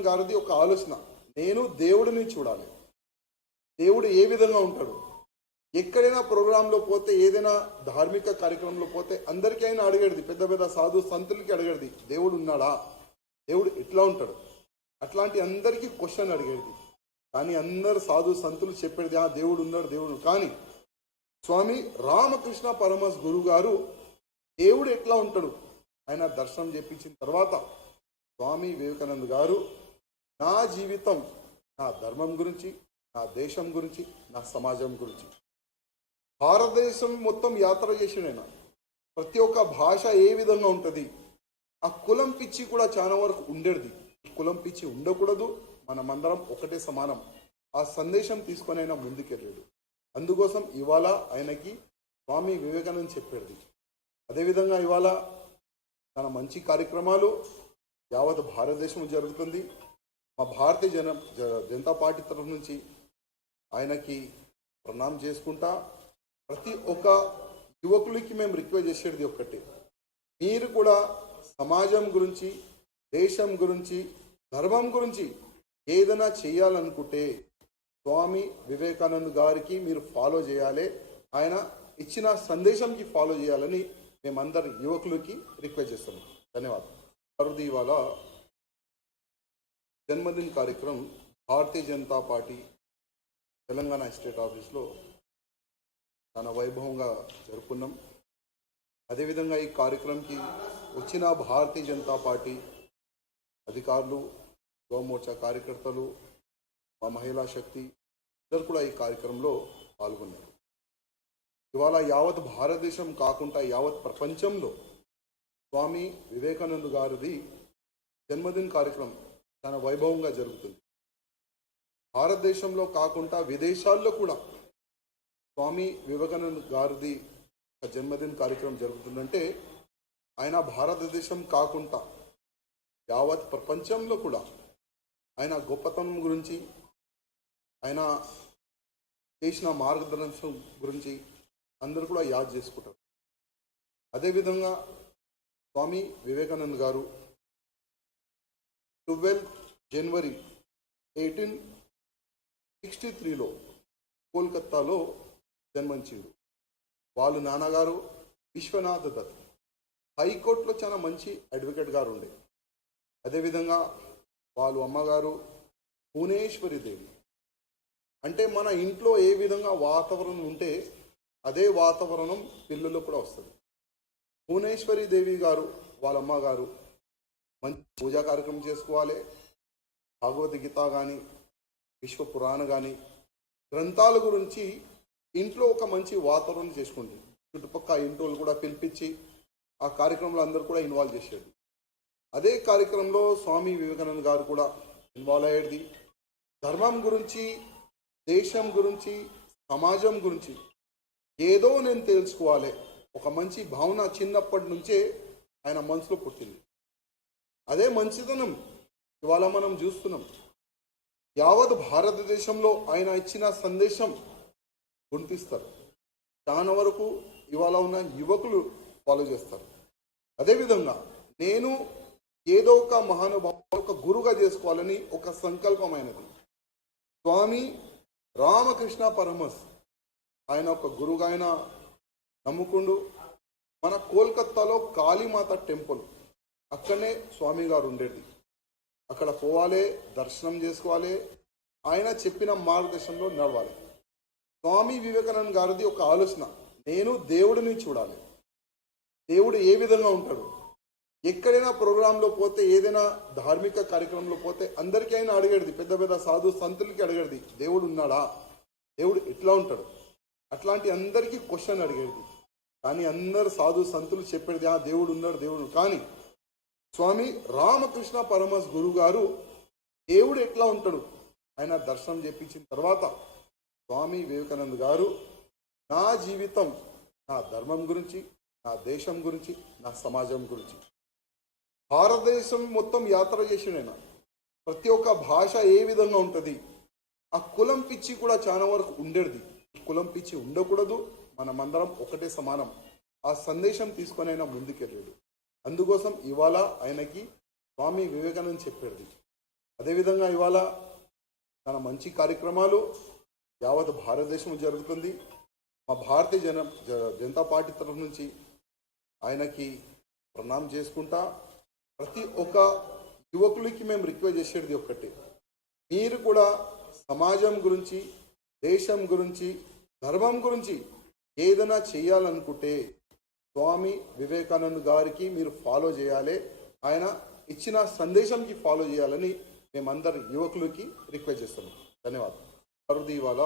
వివేకానంద గారిది ఒక ఆలోచన, నేను దేవుడిని చూడాలి, దేవుడు ఏ విధంగా ఉంటాడు. ఎక్కడైనా ప్రోగ్రాంలో పోతే, ఏదైనా ధార్మిక కార్యక్రమంలో పోతే అందరికీ అయినా అడిగేది, పెద్ద పెద్ద సాధు సంతులకి అడిగేది, దేవుడు ఉన్నాడా, దేవుడు ఎట్లా ఉంటాడు, అట్లాంటి అందరికీ క్వశ్చన్ అడిగేది. కానీ అందరు సాధు సంతులు చెప్పేది దేవుడు ఉన్నాడు, దేవుడు. కానీ స్వామి రామకృష్ణ పరమహంస గురువు గారు దేవుడు ఎట్లా ఉంటాడు ఆయన దర్శనం చేపించిన తర్వాత స్వామి వివేకానంద గారు నా జీవితం, నా ధర్మం గురించి, నా దేశం గురించి, నా సమాజం గురించి, భారతదేశం మొత్తం యాత్ర చేసినైనా ప్రతి ఒక్క భాష ఏ విధంగా ఉంటుంది, ఆ కులం పిచ్చి కూడా చాలా వరకు ఉండేది. కులం పిచ్చి ఉండకూడదు, మనమందరం ఒకటే సమానం, ఆ సందేశం తీసుకొని అయినా ముందుకెళ్ళాడు. అందుకోసం ఇవాళ ఆయనకి స్వామి వివేకానంద చెప్పేది. అదేవిధంగా ఇవాళ చాలా మంచి కార్యక్రమాలు యావత్ భారతదేశం జరుగుతుంది. మా భారతీయ జనతా పార్టీ తరఫు నుంచి ఆయనకి ప్రణామం చేసుకుంటా. ప్రతి ఒక్క యువకులకి మేము రిక్వెస్ట్ చేసేది ఒక్కటి, మీరు కూడా సమాజం గురించి, దేశం గురించి, ధర్మం గురించి ఏదైనా చేయాలనుకుంటే స్వామి వివేకానంద గారికి మీరు ఫాలో చేయాలి, ఆయన ఇచ్చిన సందేశంకి ఫాలో చేయాలని మేమందరి యువకులకి రిక్వెస్ట్ చేస్తున్నాం. ధన్యవాదాలు. ఇవాళ జన్మదిన కార్యక్రమం భారతీయ జనతా పార్టీ తెలంగాణ స్టేట్ ఆఫీస్లో చాలా వైభవంగా జరుపుకున్నాం. అదేవిధంగా ఈ కార్యక్రమంకి వచ్చిన భారతీయ జనతా పార్టీ అధికారులు, యువమోర్చా కార్యకర్తలు, మా మహిళా శక్తి అందరూ కూడా ఈ కార్యక్రమంలో పాల్గొన్నారు. ఇవాళ యావత్ భారతదేశం కాకుండా యావత్ ప్రపంచంలో స్వామి వివేకానంద గారిది జన్మదిన కార్యక్రమం చాలా వైభవంగా జరుగుతుంది. భారతదేశంలో కాకుండా విదేశాల్లో కూడా స్వామి వివేకానంద గారిది జన్మదిన కార్యక్రమం జరుగుతుందంటే ఆయన భారతదేశం కాకుండా యావత్ ప్రపంచంలో కూడా ఆయన గొప్పతనం గురించి, ఆయన చేసిన మార్గదర్శనం గురించి అందరూ కూడా యాద్ చేసుకుంటారు. అదేవిధంగా స్వామి వివేకానంద గారు 12 జనవరి 1863లో కోల్కత్తాలో జన్మించిండు. వాళ్ళ నాన్నగారు విశ్వనాథ దత్ హైకోర్టులో చాలా మంచి అడ్వకేట్ గారు ఉండే. అదేవిధంగా వాళ్ళ అమ్మగారు భువనేశ్వరి దేవి. అంటే మన ఇంట్లో ఏ విధంగా వాతావరణం ఉంటే అదే వాతావరణం పిల్లల్లో కూడా వస్తుంది. భువనేశ్వరి దేవి గారు వాళ్ళ అమ్మగారు మంచి పూజా కార్యక్రమం చేసుకోవాలి, భగవద్గీత కానీ, విశ్వ పురాణ కానీ గ్రంథాల గురించి ఇంట్లో ఒక మంచి వాతావరణం చేసుకోండి. చుట్టుపక్కల ఇంట్లో కూడా పిలిపించి ఆ కార్యక్రమంలో అందరూ కూడా ఇన్వాల్వ్ చేసేది. అదే కార్యక్రమంలో స్వామి వివేకానంద గారు కూడా ఇన్వాల్వ్ అయ్యేది. ధర్మం గురించి, దేశం గురించి, సమాజం గురించి ఏదో నేను తెలుసుకోవాలి, ఒక మంచి భావన చిన్నప్పటి నుంచే ఆయన మనసులో పుట్టింది. అదే మంచితనం ఇవాళ మనం చూస్తున్నాం. యావత్ భారతదేశంలో ఆయన ఇచ్చిన సందేశం గుర్తిస్తారు. చాలా వరకు ఇవాళ ఉన్న యువకులు ఫాలో చేస్తారు. అదేవిధంగా నేను ఏదో ఒక మహానుభావు, ఒక గురుగా చేసుకోవాలని ఒక సంకల్పమైనది. స్వామి రామకృష్ణ పరమహంస ఆయన ఒక గురువుగా ఆయన నమ్ముకుండు. మన కోల్కత్తాలో కాళీమాత టెంపుల్, అక్కడనే స్వామి గారు ఉండేది. అక్కడ పోవాలి, దర్శనం చేసుకోవాలి, ఆయన చెప్పిన మార్గదర్శనంలో నడవాలి. స్వామి వివేకానంద గారిది ఒక ఆలోచన, నేను దేవుడిని చూడాలి, దేవుడు ఏ విధంగా ఉంటాడు. ఎక్కడైనా ప్రోగ్రాంలో పోతే, ఏదైనా ధార్మిక కార్యక్రమంలో పోతే అందరికీ అయినా అడిగేది, పెద్ద పెద్ద సాధు సంతులకి అడిగేది, దేవుడు ఉన్నాడా, దేవుడు ఎట్లా ఉంటాడు, అట్లాంటి అందరికీ క్వశ్చన్ అడిగేది. కానీ అందరు సాధు సంతులు చెప్పేది దేవుడు ఉన్నాడు, దేవుడు. కానీ స్వామి రామకృష్ణ పరమహంస గురువు గారు దేవుడు ఎట్లా ఉంటాడు ఆయన దర్శనం చేపించిన తర్వాత స్వామి వివేకానంద గారు నా జీవితం, నా ధర్మం గురించి, నా దేశం గురించి, నా సమాజం గురించి, భారతదేశం మొత్తం యాత్ర చేసినైనా ప్రతి ఒక్క భాష ఏ విధంగా ఉంటుంది, ఆ కులం పిచ్చి కూడా చాలా వరకు ఉండేది. కులం పిచ్చి ఉండకూడదు, మనమందరం ఒకటే సమానం, ఆ సందేశం తీసుకొని అయినా ముందుకెళ్ళాడు. అందుకోసం ఇవాళ ఆయనకి స్వామి వివేకానంద చెప్పేది. అదేవిధంగా ఇవాళ చాలా మంచి కార్యక్రమాలు యావత్ భారతదేశం జరుగుతుంది. మా భారతీయ జనతా పార్టీ తరఫు నుంచి ఆయనకి ప్రణామం చేసుకుంటా. ప్రతి ఒక్క యువకులకి మేము రిక్వెస్ట్ చేసేది ఒక్కటి, మీరు కూడా సమాజం గురించి, దేశం గురించి, ధర్మం గురించి ఏదైనా చేయాలనుకుంటే స్వామి వివేకానంద గారికి మీరు ఫాలో చేయాలి, ఆయన ఇచ్చిన సందేశంకి ఫాలో చేయాలని మేమందరి యువకులకి రిక్వెస్ట్ చేస్తున్నాం. ధన్యవాదాలు. ఇవాళ